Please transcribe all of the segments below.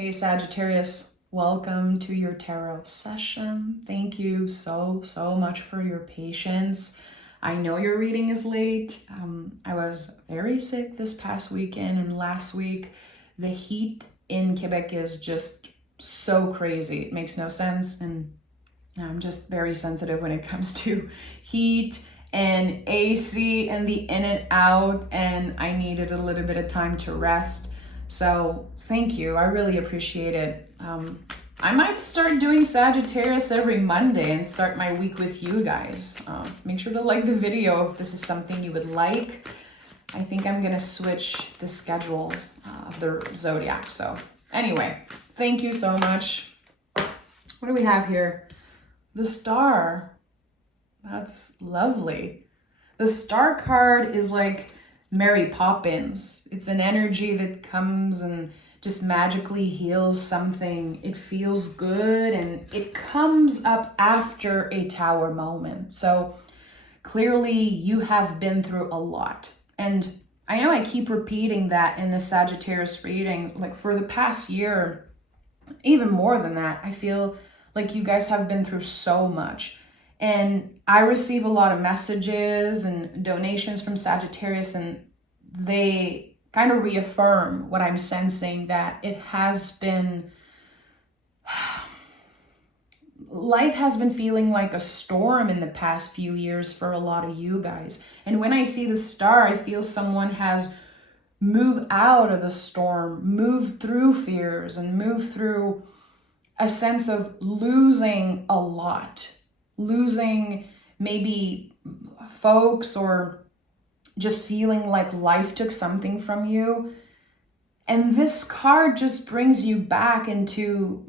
Hey Sagittarius, welcome to your tarot session. Thank you so much for your patience. I know your reading is late. I was very sick this past weekend and last week. The heat in Quebec is just so crazy. It makes no sense, and I'm just very sensitive when it comes to heat and AC and the in and out, and I needed a little bit of time to rest. So thank you. I really appreciate it. I might start doing Sagittarius every Monday and start my week with you guys. Make sure to like the video if this is something you would like. I think I'm going to switch the schedule of the zodiac. So anyway, thank you so much. What do we have here? The Star. That's lovely. The Star card is like Mary Poppins. It's an energy that comes and just magically heals something. It feels good and it comes up after a tower moment. So clearly you have been through a lot. And I know I keep repeating that in the Sagittarius reading, like for the past year, even more than that, I feel like you guys have been through so much. And I receive a lot of messages and donations from Sagittarius, and they kind of reaffirm what I'm sensing, that it has been, life has been feeling like a storm in the past few years for a lot of you guys. And when I see the Star, I feel someone has moved out of the storm, moved through fears, and moved through a sense of losing a lot. Losing maybe folks, or just feeling like life took something from you. And this card just brings you back into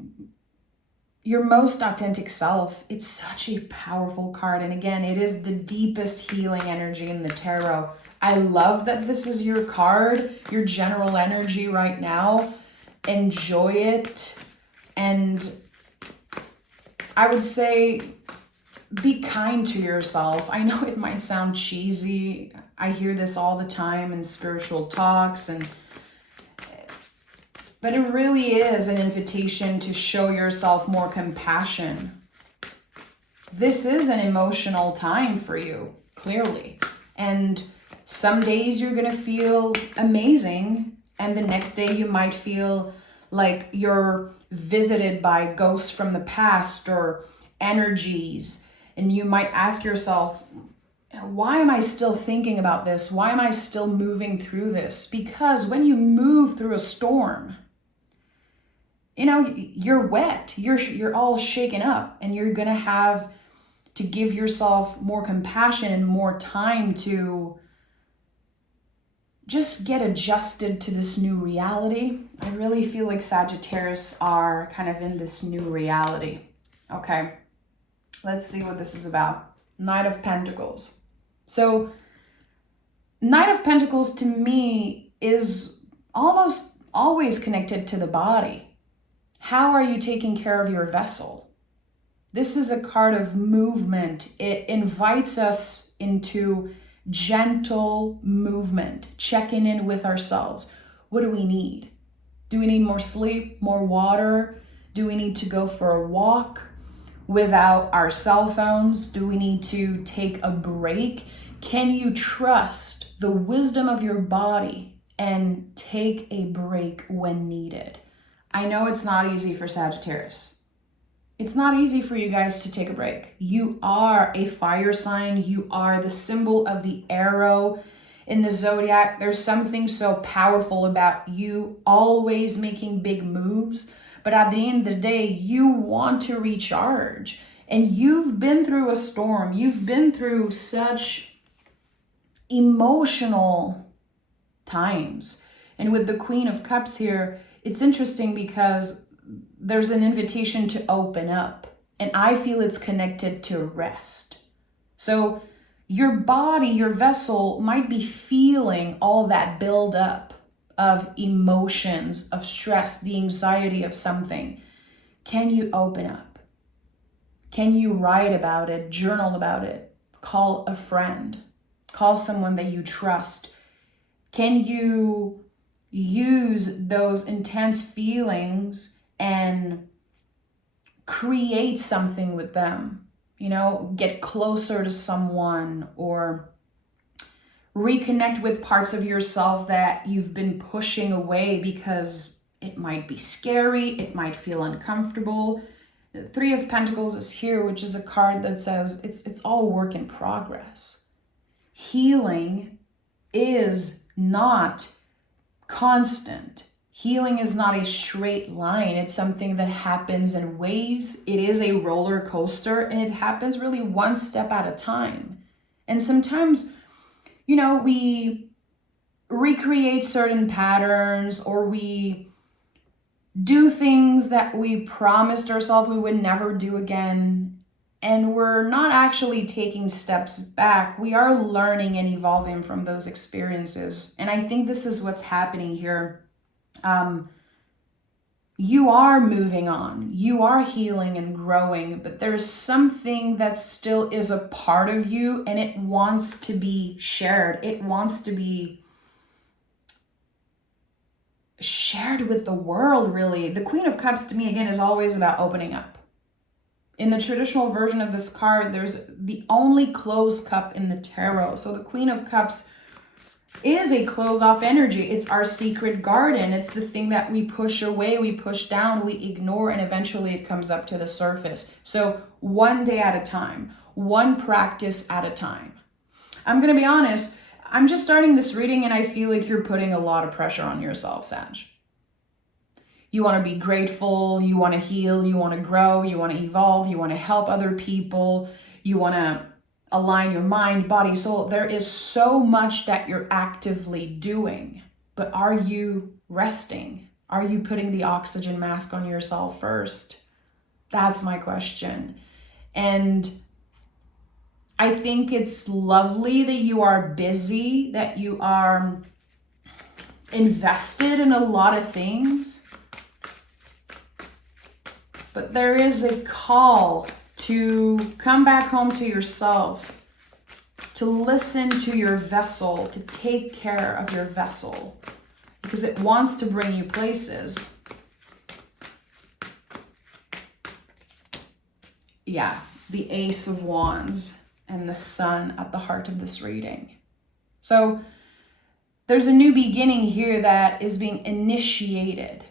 your most authentic self. It's such a powerful card. And again, it is the deepest healing energy in the tarot. I love that this is your card, your general energy right now. Enjoy it. And I would say, be kind to yourself. I know it might sound cheesy. I hear this all the time in spiritual talks, but it really is an invitation to show yourself more compassion. This is an emotional time for you, clearly. And some days you're gonna feel amazing, and the next day you might feel like you're visited by ghosts from the past or energies. And you might ask yourself, why am I still thinking about this? Why am I still moving through this? Because when you move through a storm, you know, you're wet, you're all shaken up, and you're gonna have to give yourself more compassion and more time to just get adjusted to this new reality. I really feel like Sagittarius are kind of in this new reality. Okay. Let's see what this is about. Knight of Pentacles. So, Knight of Pentacles to me is almost always connected to the body. How are you taking care of your vessel? This is a card of movement. It invites us into gentle movement, checking in with ourselves. What do we need? Do we need more sleep, more water? Do we need to go for a walk without our cell phones? Do we need to take a break? Can you trust the wisdom of your body and take a break when needed? I know it's not easy for Sagittarius. It's not easy for you guys to take a break. You are a fire sign. You are the symbol of the arrow in the zodiac. There's something so powerful about you always making big moves. But at the end of the day, you want to recharge. And you've been through a storm. You've been through such emotional times. And with the Queen of Cups here, it's interesting because there's an invitation to open up. And I feel it's connected to rest. So your body, your vessel might be feeling all that build up of emotions, of stress, the anxiety of something. Can you open up? Can you write about it, journal about it, call a friend, call someone that you trust? Can you use those intense feelings and create something with them, get closer to someone or reconnect with parts of yourself that you've been pushing away because it might be scary, it might feel uncomfortable. The Three of Pentacles is here, which is a card that says it's all work in progress. Healing is not constant. Healing is not a straight line. It's something that happens in waves. It is a roller coaster, and it happens really one step at a time. And sometimes, we recreate certain patterns, or we do things that we promised ourselves we would never do again, and we're not actually taking steps back. We are learning and evolving from those experiences. And I think this is what's happening here. You are moving on, you are healing and growing, but there's something that still is a part of you, and it wants to be shared. It wants to be shared with the world, really. The Queen of Cups, to me, again, is always about opening up. In the traditional version of this card, there's the only closed cup in the tarot. So the Queen of Cups is a closed off energy. It's our secret garden. It's the thing that we push away, we push down, we ignore, and eventually it comes up to the surface. So one day at a time, one practice at a time. I'm going to be honest, I'm just starting this reading and I feel like you're putting a lot of pressure on yourself, Sag. You want to be grateful, you want to heal, you want to grow, you want to evolve, you want to help other people, you want to align your mind, body, soul. There is so much that you're actively doing, but are you resting? Are you putting the oxygen mask on yourself first? That's my question. And I think it's lovely that you are busy, that you are invested in a lot of things, but there is a call to come back home to yourself, to listen to your vessel, to take care of your vessel, because it wants to bring you places. Yeah, the Ace of Wands and the Sun at the heart of this reading. So there's a new beginning here that is being initiated.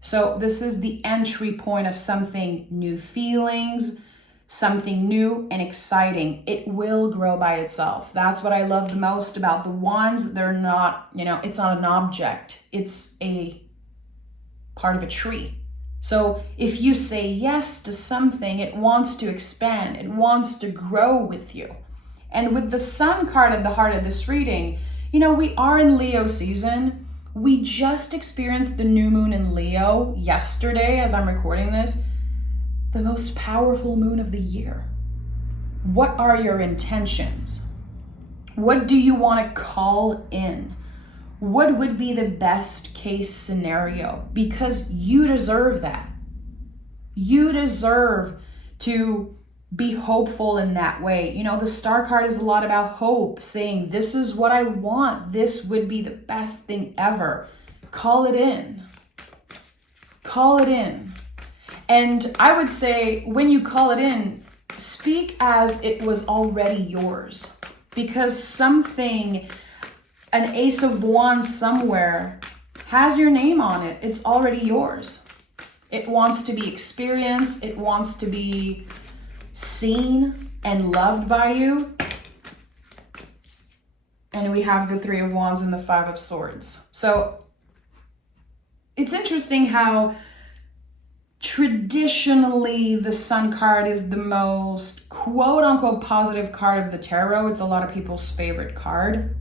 So this is the entry point of something, new feelings, something new and exciting. It will grow by itself. That's what I love the most about the wands. They're not, it's not an object. It's a part of a tree. So if you say yes to something, it wants to expand. It wants to grow with you. And with the Sun card at the heart of this reading, we are in Leo season. We just experienced the new moon in Leo yesterday as I'm recording this. The most powerful moon of the year. What are your intentions? What do you want to call in? What would be the best case scenario? Because you deserve that. You deserve to be hopeful in that way. The Star card is a lot about hope, saying this is what I want. This would be the best thing ever. Call it in. Call it in. And I would say when you call it in, speak as it was already yours. Because something, an Ace of Wands somewhere, has your name on it. It's already yours. It wants to be experienced. It wants to be seen and loved by you. And we have the Three of Wands and the Five of Swords. So it's interesting how traditionally the Sun card is the most quote unquote positive card of the tarot. It's a lot of people's favorite card.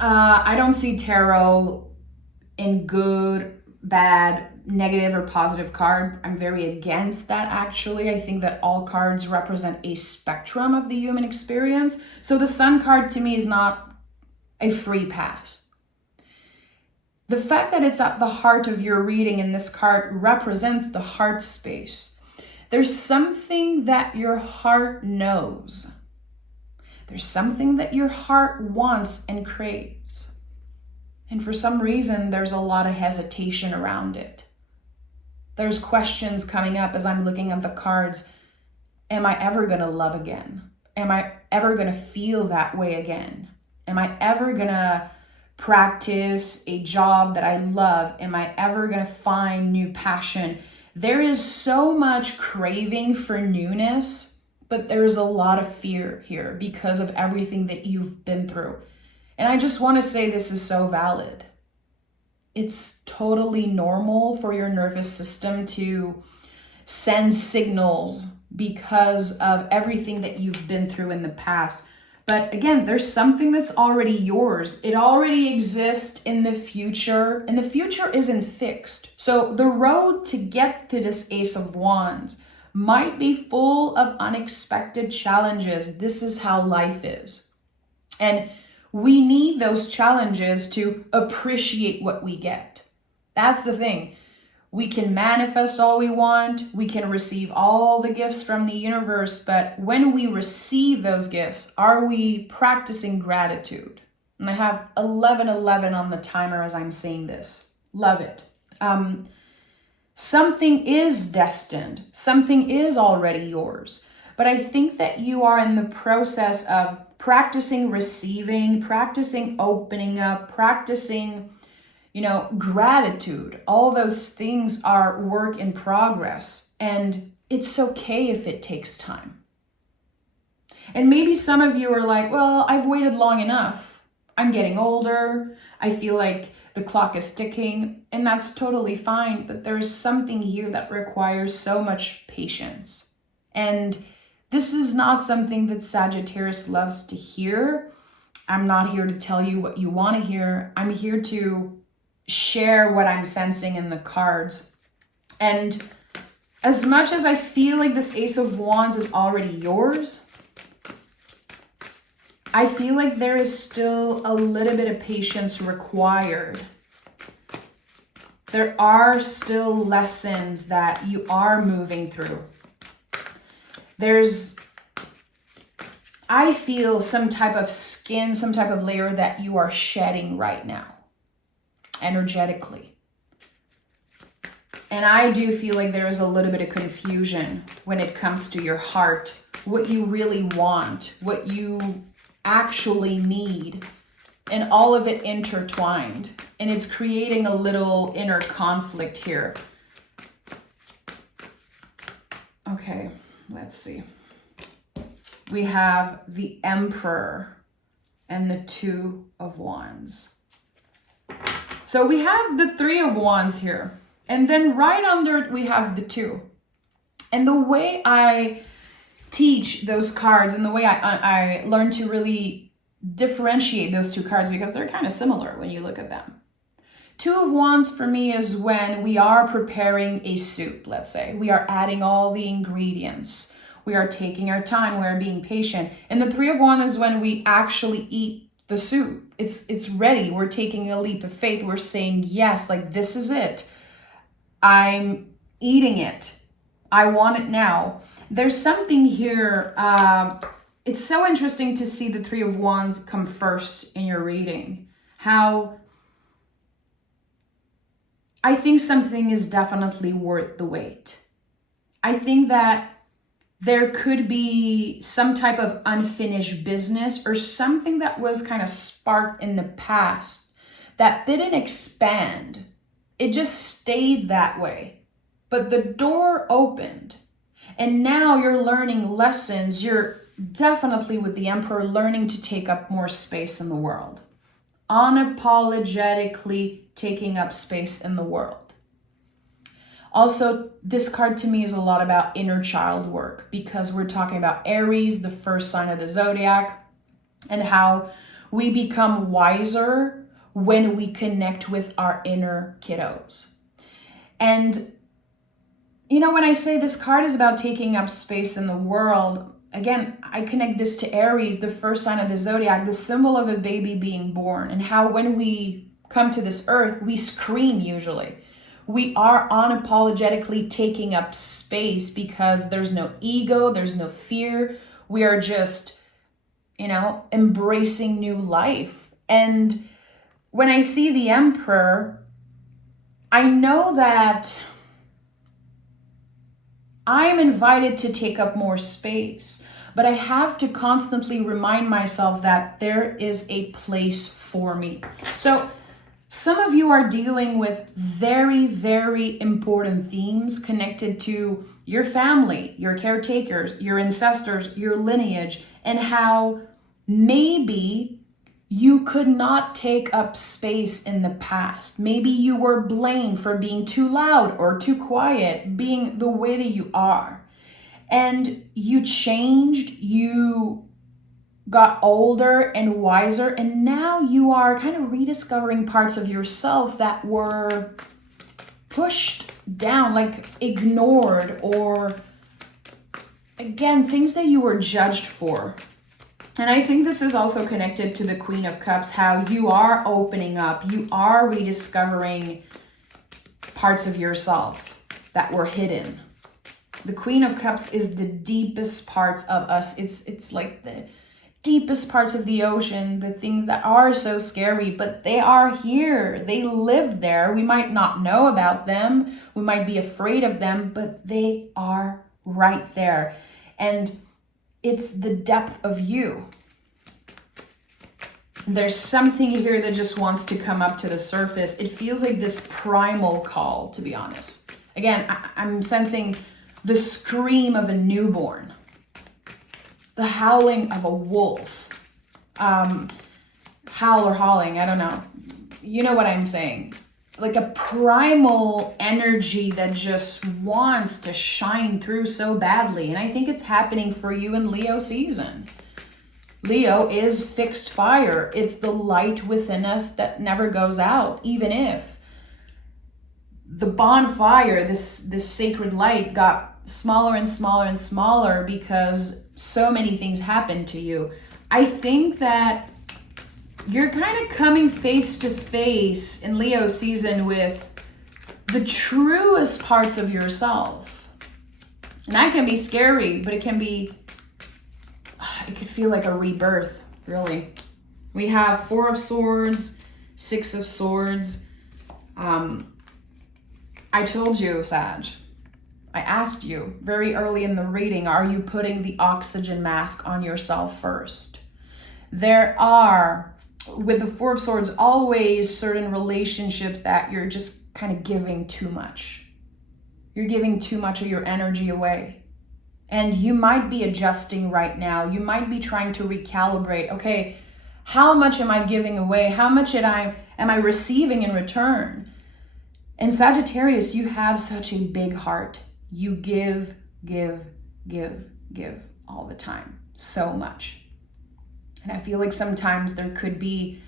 I don't see tarot in good, bad, negative, or positive card. I'm very against that, actually. I think that all cards represent a spectrum of the human experience. So the Sun card to me is not a free pass. The fact that it's at the heart of your reading and this card represents the heart space. There's something that your heart knows. There's something that your heart wants and craves. And for some reason, there's a lot of hesitation around it. There's questions coming up as I'm looking at the cards. Am I ever going to love again? Am I ever going to feel that way again? Am I ever going to practice a job that I love? Am I ever going to find new passion? There is so much craving for newness, but there's a lot of fear here because of everything that you've been through. And I just want to say this is so valid. It's totally normal for your nervous system to send signals because of everything that you've been through in the past. But again, there's something that's already yours. It already exists in the future, and the future isn't fixed. So the road to get to this Ace of Wands might be full of unexpected challenges. This is how life is. And we need those challenges to appreciate what we get. That's the thing. We can manifest all we want. We can receive all the gifts from the universe. But when we receive those gifts, are we practicing gratitude? And I have 1111 on the timer as I'm saying this. Love it. Something is destined. Something is already yours. But I think that you are in the process of practicing receiving, practicing opening up, practicing, gratitude. All those things are work in progress, and it's okay if it takes time. And maybe some of you are like, well, I've waited long enough. I'm getting older. I feel like the clock is ticking, and that's totally fine. But there's something here that requires so much patience. And this is not something that Sagittarius loves to hear. I'm not here to tell you what you want to hear. I'm here to share what I'm sensing in the cards. And as much as I feel like this Ace of Wands is already yours, I feel like there is still a little bit of patience required. There are still lessons that you are moving through. I feel some type of skin, some type of layer that you are shedding right now, energetically. And I do feel like there is a little bit of confusion when it comes to your heart, what you really want, what you actually need, and all of it intertwined. And it's creating a little inner conflict here. Okay. Let's see. We have the Emperor and the Two of Wands. So we have the Three of Wands here. And then right under it, we have the Two. And the way I teach those cards and the way I learn to really differentiate those two cards, because they're kind of similar when you look at them. Two of Wands for me is when we are preparing a soup, let's say. We are adding all the ingredients. We are taking our time. We are being patient. And the Three of Wands is when we actually eat the soup. It's ready. We're taking a leap of faith. We're saying, yes, like this is it. I'm eating it. I want it now. There's something here. It's so interesting to see the Three of Wands come first in your reading. How I think something is definitely worth the wait. I think that there could be some type of unfinished business or something that was kind of sparked in the past that didn't expand. It just stayed that way. But the door opened. And now you're learning lessons. You're definitely, with the Emperor, learning to take up more space in the world. Unapologetically taking up space in the world. Also, this card to me is a lot about inner child work, because we're talking about Aries, the first sign of the zodiac, and how we become wiser when we connect with our inner kiddos. And, when I say this card is about taking up space in the world, again, I connect this to Aries, the first sign of the zodiac, the symbol of a baby being born, and how when we come to this earth, we scream usually. We are unapologetically taking up space because there's no ego, there's no fear. We are just, embracing new life. And when I see the Emperor, I know that I'm invited to take up more space, but I have to constantly remind myself that there is a place for me. So some of you are dealing with very, very important themes connected to your family, your caretakers, your ancestors, your lineage, and how maybe you could not take up space in the past. Maybe you were blamed for being too loud or too quiet, being the way that you are. And you changed, you got older and wiser, and now you are kind of rediscovering parts of yourself that were pushed down, like ignored, or again, things that you were judged for. And I think this is also connected to the Queen of Cups, how you are opening up, you are rediscovering parts of yourself that were hidden. The Queen of Cups is the deepest parts of us. It's like the deepest parts of the ocean, the things that are so scary, but they are here. They live there. We might not know about them. We might be afraid of them, but they are right there. And it's the depth of you. There's something here that just wants to come up to the surface. It feels like this primal call, to be honest. Again, I'm sensing the scream of a newborn, the howling of a wolf, howl or howling, I don't know. You know what I'm saying. Like a primal energy that just wants to shine through so badly. And I think it's happening for you in Leo season. Leo is fixed fire. It's the light within us that never goes out, even if the bonfire, this sacred light, got smaller and smaller and smaller because so many things happened to you. I think that you're kind of coming face to face in Leo season with the truest parts of yourself. And that can be scary, but it could feel like a rebirth, really. We have 4 of Swords, 6 of Swords. I told you, Sag, I asked you very early in the reading, are you putting the oxygen mask on yourself first? There are, with the 4 of Swords, always certain relationships that you're just kind of giving too much. You're giving too much of your energy away. And you might be adjusting right now. You might be trying to recalibrate. Okay, how much am I giving away? How much am I receiving in return? And Sagittarius, you have such a big heart. You give all the time. So much. And I feel like sometimes there could be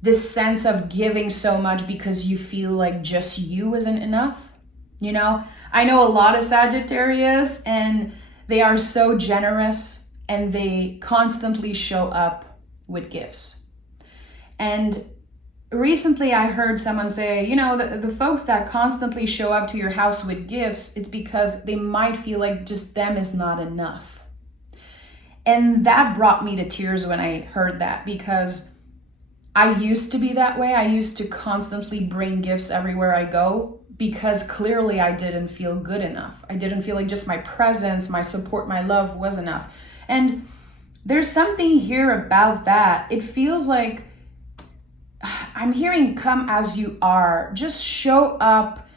this sense of giving so much because you feel like just you isn't enough. You know, I know a lot of Sagittarius, and they are so generous, and they constantly show up with gifts. And recently I heard someone say, you know, the folks that constantly show up to your house with gifts, it's because they might feel like just them is not enough. And that brought me to tears when I heard that, because I used to be that way. I used to constantly bring gifts everywhere I go, because clearly I didn't feel good enough. I didn't feel like just my presence, my support, my love was enough. And there's something here about that. It feels like I'm hearing come as you are. Just show up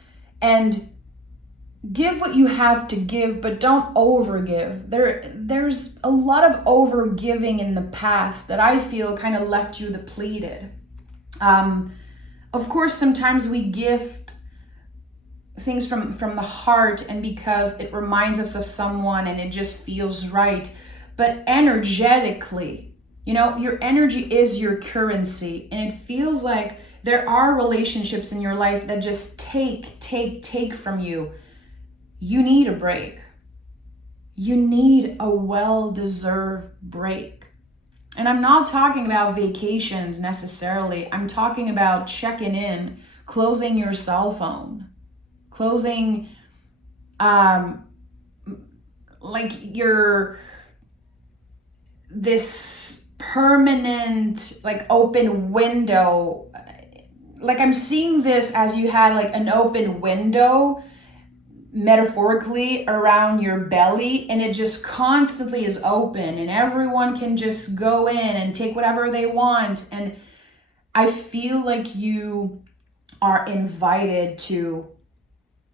and give what you have to give, but don't overgive. There's a lot of overgiving in the past that I feel kind of left you depleted. Of course, sometimes we gift things from the heart, and because it reminds us of someone and it just feels right. But energetically, you know, your energy is your currency, and it feels like there are relationships in your life that just take from you. You need a break. You need a well-deserved break. And I'm not talking about vacations necessarily. I'm talking about checking in, closing your cell phone, closing like this permanent like open window like I'm seeing this as you had like an open window metaphorically around your belly, and it just constantly is open and everyone can just go in and take whatever they want. And I feel like you are invited to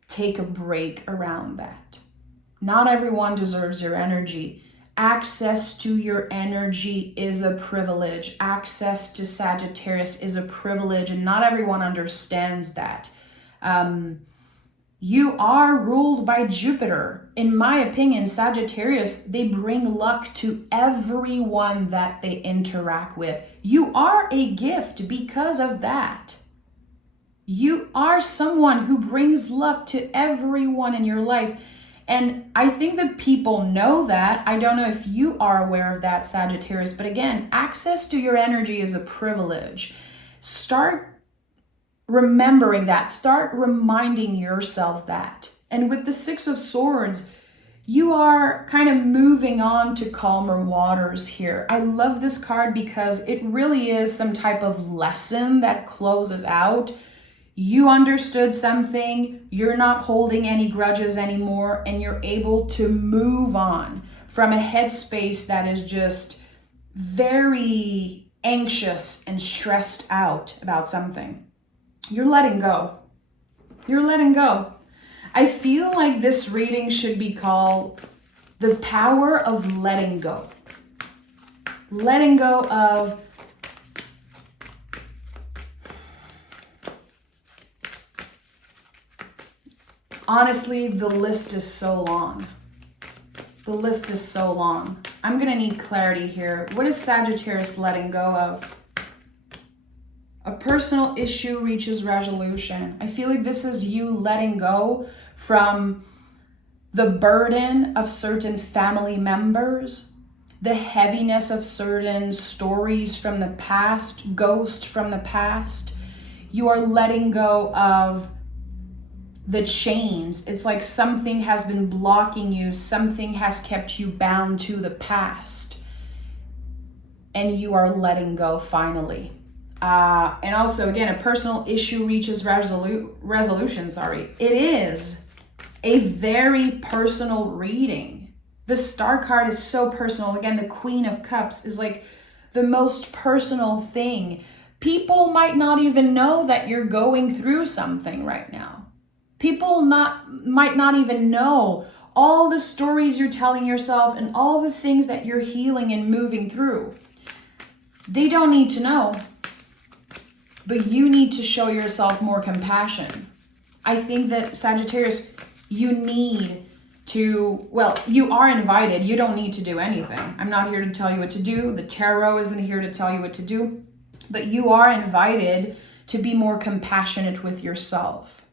take a break around that. Not everyone deserves your energy. Access to your energy is a privilege. Access to Sagittarius is a privilege, and not everyone understands that. You are ruled by Jupiter. In my opinion, Sagittarius, they bring luck to everyone that they interact with. You are a gift because of that. You are someone who brings luck to everyone in your life. And I think that people know that. I don't know if you are aware of that, Sagittarius, but again, access to your energy is a privilege. Start remembering that. Start reminding yourself that. And with the Six of Swords, you are kind of moving on to calmer waters here. I love this card because it really is some type of lesson that closes out. You understood something, you're not holding any grudges anymore, and you're able to move on from a headspace that is just very anxious and stressed out about something. You're letting go. You're letting go. I feel like this reading should be called The Power of Letting Go. Letting go of honestly, the list is so long. The list is so long. I'm going to need clarity here. What is Sagittarius letting go of? A personal issue reaches resolution. I feel like this is you letting go from the burden of certain family members, the heaviness of certain stories from the past, ghosts from the past. You are letting go of the chains. It's like something has been blocking you, something has kept you bound to the past, and you are letting go finally. And also, again, a personal issue reaches resolution. It is a very personal reading. The Star card is so personal. Again, the Queen of Cups is like the most personal thing. People might not even know that you're going through something right now. People might not even know all the stories you're telling yourself and all the things that you're healing and moving through. They don't need to know. But you need to show yourself more compassion. I think that Sagittarius, you need to, well, you are invited. You don't need to do anything. I'm not here to tell you what to do. The tarot isn't here to tell you what to do. But you are invited to be more compassionate with yourself.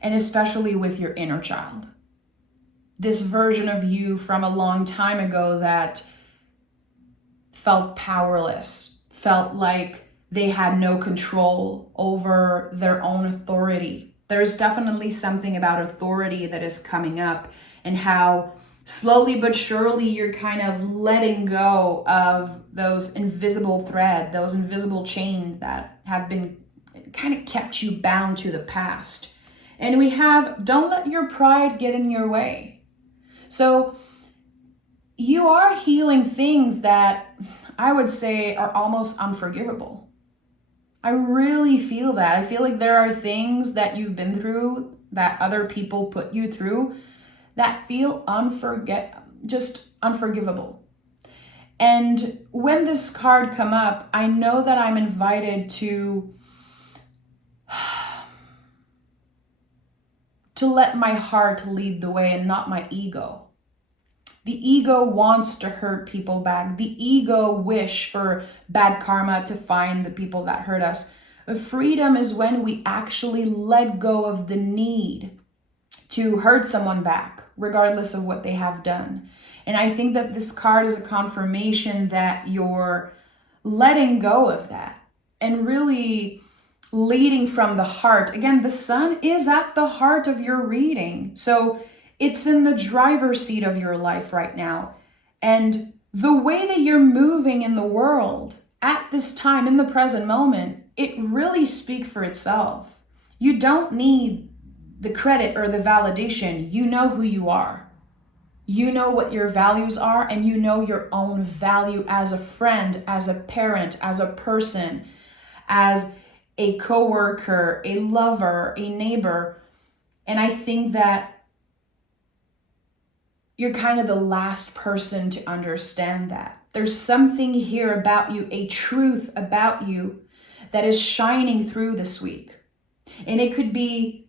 And especially with your inner child. This version of you from a long time ago that felt powerless, felt like they had no control over their own authority. There's definitely something about authority that is coming up, and how slowly but surely you're kind of letting go of those invisible thread, those invisible chains that have been kind of kept you bound to the past. And we have, don't let your pride get in your way. So you are healing things that I would say are almost unforgivable. I really feel that. I feel like there are things that you've been through, that other people put you through, that feel just unforgivable. And when this card come up, I know that I'm invited to let my heart lead the way and not my ego. The ego wants to hurt people back. The ego wish for bad karma to find the people that hurt us. But freedom is when we actually let go of the need to hurt someone back, regardless of what they have done. And I think that this card is a confirmation that you're letting go of that and really leading from the heart. Again, the sun is at the heart of your reading. So it's in the driver's seat of your life right now. And the way that you're moving in the world at this time, in the present moment, it really speaks for itself. You don't need the credit or the validation. You know who you are. You know what your values are, and you know your own value as a friend, as a parent, as a person, as a coworker, a lover, a neighbor. And I think that you're kind of the last person to understand that. There's something here about you, a truth about you that is shining through this week. And it could be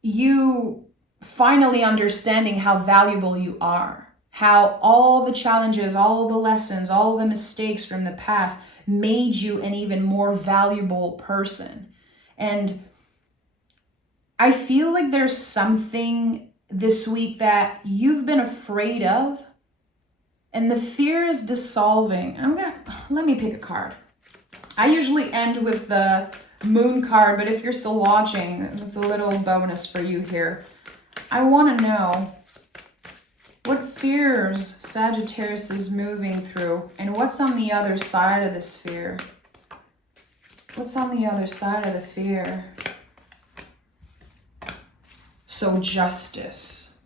you finally understanding how valuable you are, how all the challenges, all the lessons, all the mistakes from the past made you an even more valuable person. And I feel like there's something this week that you've been afraid of, and the fear is dissolving. Let me pick a card. I usually end with the moon card, but if you're still watching, it's a little bonus for you here. I want to know what fears Sagittarius is moving through, and what's on the other side of this fear. What's on the other side of the fear? So justice.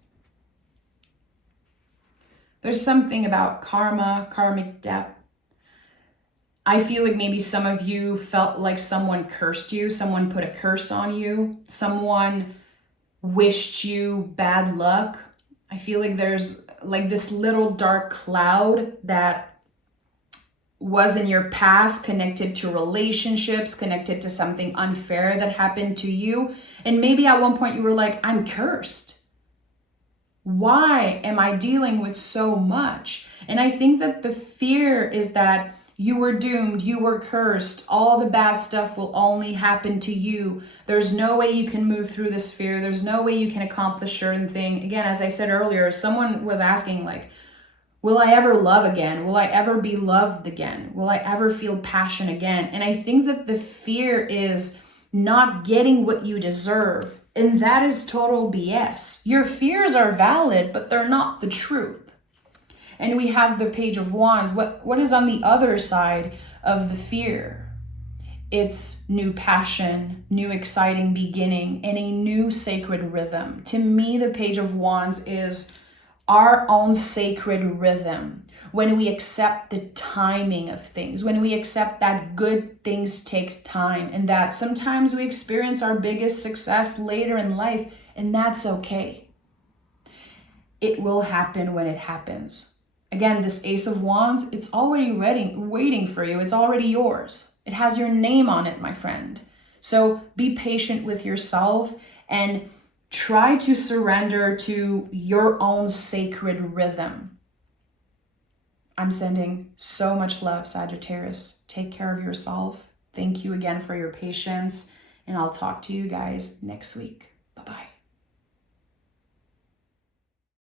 There's something about karma, karmic debt. I feel like maybe some of you felt like someone cursed you, someone put a curse on you, someone wished you bad luck. I feel like there's like this little dark cloud that was in your past, connected to relationships, connected to something unfair that happened to you. And maybe at one point you were like, I'm cursed. Why am I dealing with so much? And I think that the fear is that you were doomed, you were cursed, all the bad stuff will only happen to you. There's no way you can move through this fear. There's no way you can accomplish certain thing. Again, as I said earlier, someone was asking like, will I ever love again? Will I ever be loved again? Will I ever feel passion again? And I think that the fear is not getting what you deserve. And that is total BS. Your fears are valid, but they're not the truth. And we have the Page of Wands. What is on the other side of the fear? It's new passion, new exciting beginning, and a new sacred rhythm. To me, the Page of Wands is our own sacred rhythm. When we accept the timing of things, when we accept that good things take time, and that sometimes we experience our biggest success later in life, and that's okay. It will happen when it happens. Again, this Ace of Wands, it's already waiting for you. It's already yours. It has your name on it, my friend. So be patient with yourself and try to surrender to your own sacred rhythm. I'm sending so much love, Sagittarius. Take care of yourself. Thank you again for your patience, and I'll talk to you guys next week.